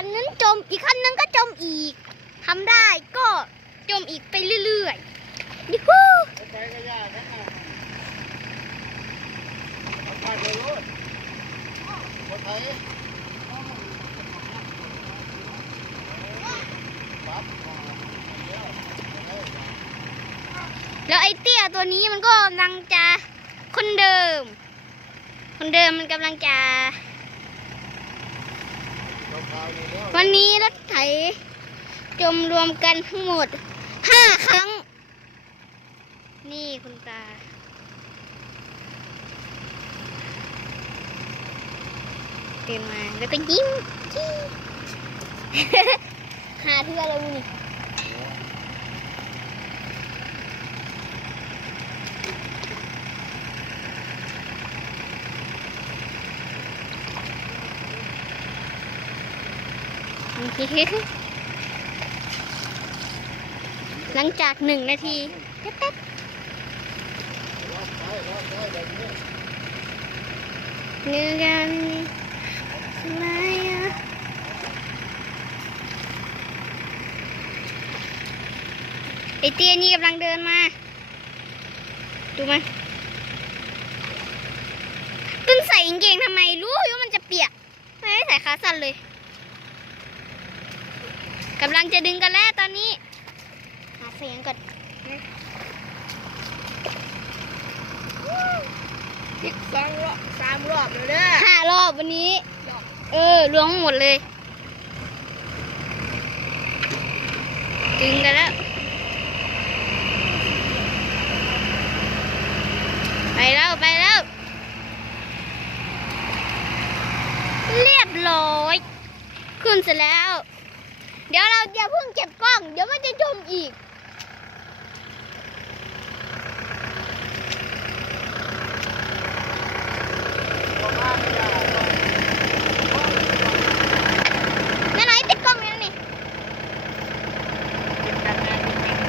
คันนั้นจมอีกคันนึงก็จมอีกทำได้ก็จมอีกไปเรื่อยๆยูฮูไปก็ยากนะไปเลยรถไปแล้วไอ้เตี้ยตัวนี้มันก็กำลังจะคนเดิม คนเดิมมันกำลังจะ เราพาอยู่แล้ วันนี้รถไถจมรวมกันทั้งหมดห้าครั้ง นี่คุณตา เดินมาแล้วก็ยิ้มหาเทือเรานี่ หลังจากหนึ่งนาทีแป๊บเนื้อกันไหมอะไอเตี้ยนี่กำลังเดินมา ดูมันตึ้นใส่กางเกงทำไมรู้ว่ามันจะเปียก ไม่ได้ใส่ขาสั้นเลย กำลังจะดึงกันแล้วตอนนี้หาเสียงก่อนสิบสองรอบสามรอบแล้วเด้อห้ารอบวันนี้ เออรวมหมดเลย ดึงกันแล้ว ไปแล้วไปแล้ว เรียบร้อย ขึ้นเสร็จแล้ว เดี๋ยวเราจะเพิ่งเก็บกล้อง เดี๋ยวมันจะจมอีก